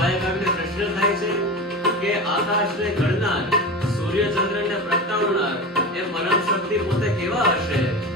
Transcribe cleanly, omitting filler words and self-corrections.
સ્વાભાવિક આપણે પ્રશ્ન થાય છે કે આકાશને ઘડનાર, સૂર્ય ચંદ્રને પ્રગટાવનાર એ પરમ શક્તિ પોતે કેવા હશે?